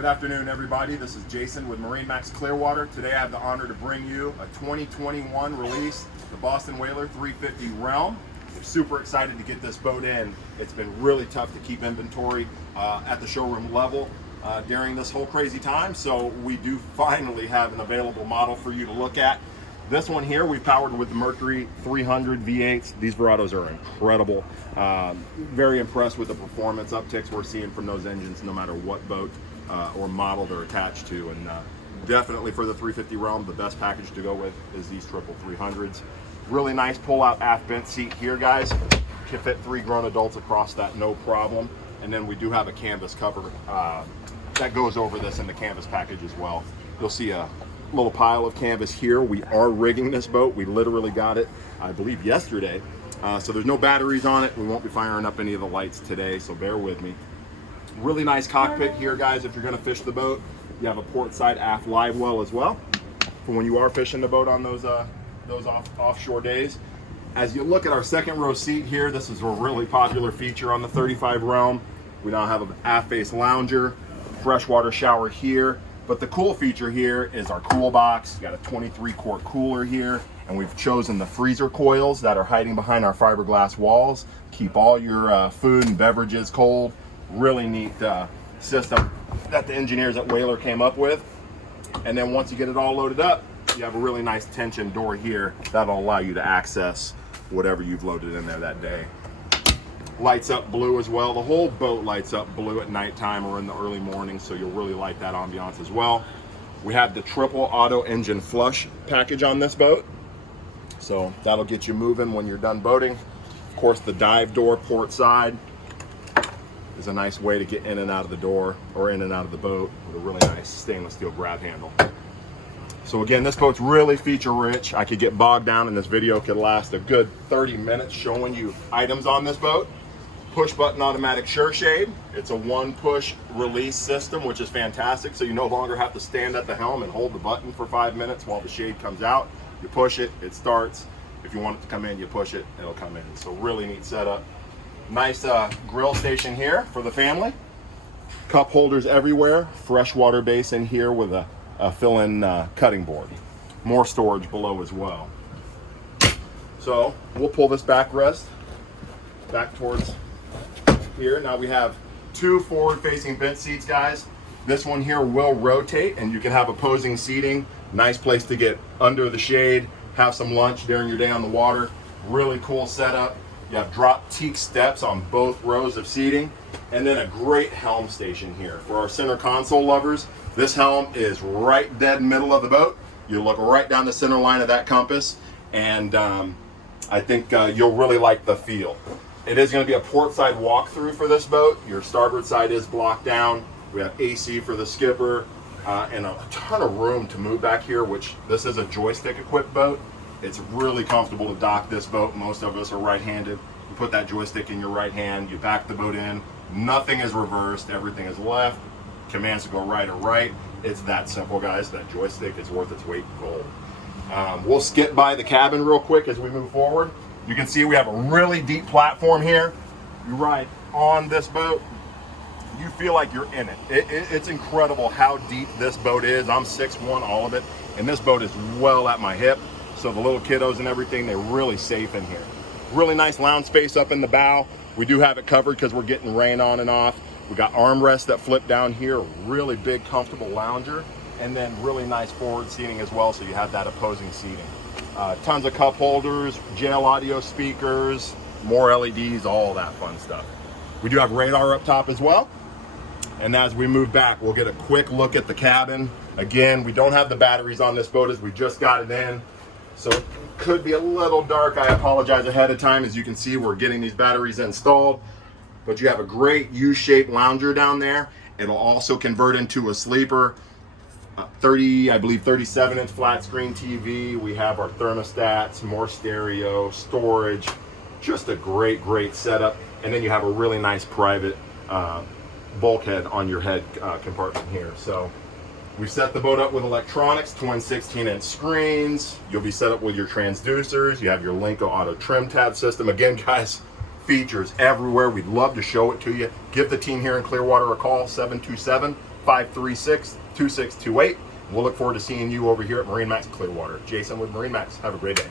Good afternoon, everybody. This is Jason with MarineMax Clearwater. Today I have the honor to bring you a 2021 release, the Boston Whaler 350 Helm. We're super excited to get this boat in. It's been really tough to keep inventory at the showroom level during this whole crazy time, so we do finally have an available model for you to look at. This one here, we powered with the Mercury 300 V8s. These Verados are incredible. Very impressed with the performance upticks we're seeing from those engines, no matter what boat or model they're attached to. And definitely for the 350 realm, the best package to go with is these triple 300s. Really nice pull-out aft bench seat here, guys. Can fit 3 grown adults across that, no problem. And then we do have a canvas cover that goes over this in the canvas package as well. You'll see a little pile of canvas here. We are rigging this boat. We literally got it, I believe, yesterday. So there's no batteries on it. We won't be firing up any of the lights today, so bear with me. Really nice cockpit here, guys. If you're going to fish the boat, you have a port side aft live well as well for when you are fishing the boat on those offshore days. As you look at our second row seat here, this is a really popular feature on the 35 realm. We now have an aft face lounger, freshwater shower here. But the cool feature here is our cool box. You got a 23-quart cooler here, and we've chosen the freezer coils that are hiding behind our fiberglass walls. Keep all your food and beverages cold. Really neat system that the engineers at Whaler came up with. And then once you get it all loaded up, you have a really nice tension door here that'll allow you to access whatever you've loaded in there that day. Lights up blue as well. The whole boat lights up blue at nighttime or in the early morning, so you'll really like that ambiance as well. We have the triple auto engine flush package on this boat, so that'll get you moving when you're done boating. Of course, the dive door port side is a nice way to get in and out of the door or in and out of the boat with a really nice stainless steel grab handle. So again, this boat's really feature rich. I could get bogged down, and this video could last a good 30 minutes showing you items on this boat. Push button automatic sure shade. It's a one push release system, which is fantastic. So you no longer have to stand at the helm and hold the button for 5 minutes while the shade comes out. You push it, it starts. If you want it to come in, you push it, it'll come in. So really neat setup. Nice grill station here for the family. Cup holders everywhere. Freshwater basin here with a fill-in cutting board. More storage below as well. So we'll pull this backrest back towards here. Now we have 2 forward-facing bench seats, guys. This one here will rotate, and you can have opposing seating. Nice place to get under the shade, have some lunch during your day on the water. Really cool setup. You have drop teak steps on both rows of seating, and then a great helm station here. For our center console lovers, this helm is right dead middle of the boat. You look right down the center line of that compass, and I think you'll really like the feel. It is going to be a port side walkthrough for this boat. Your starboard side is blocked down. We have AC for the skipper and a ton of room to move back here, which this is a joystick equipped boat. It's really comfortable to dock this boat. Most of us are right-handed. You put that joystick in your right hand, you back the boat in. Nothing is reversed, everything is left. Commands to go right or right. It's that simple, guys. That joystick is worth its weight in gold. We'll skip by the cabin real quick as we move forward. You can see we have a really deep platform here. You ride on this boat, you feel like you're in it. It's incredible how deep this boat is. I'm 6'1", all of it, and this boat is well at my hip. So the little kiddos and everything, they're really safe in here. Really nice lounge space up in the bow. We do have it covered because we're getting rain on and off. We got armrests that flip down here, really big, comfortable lounger, and then really nice forward seating as well, so you have that opposing seating. Tons of cup holders, JL audio speakers, more LEDs, all that fun stuff. We do have radar up top as well. And as we move back, we'll get a quick look at the cabin. Again, we don't have the batteries on this boat as we just got it in. So it could be a little dark. I apologize ahead of time. As you can see, we're getting these batteries installed. But you have a great U-shaped lounger down there. It'll also convert into a sleeper. 37-inch flat screen TV. We have our thermostats, more stereo, storage. Just a great setup. And then you have a really nice private bulkhead on your head compartment here. So we set the boat up with electronics, twin 16-inch screens. You'll be set up with your transducers. You have your Lenco auto trim tab system. Again, guys, features everywhere. We'd love to show it to you. Give the team here in Clearwater a call, 727-536-2628. We'll look forward to seeing you over here at MarineMax Clearwater. Jason with MarineMax. Have a great day.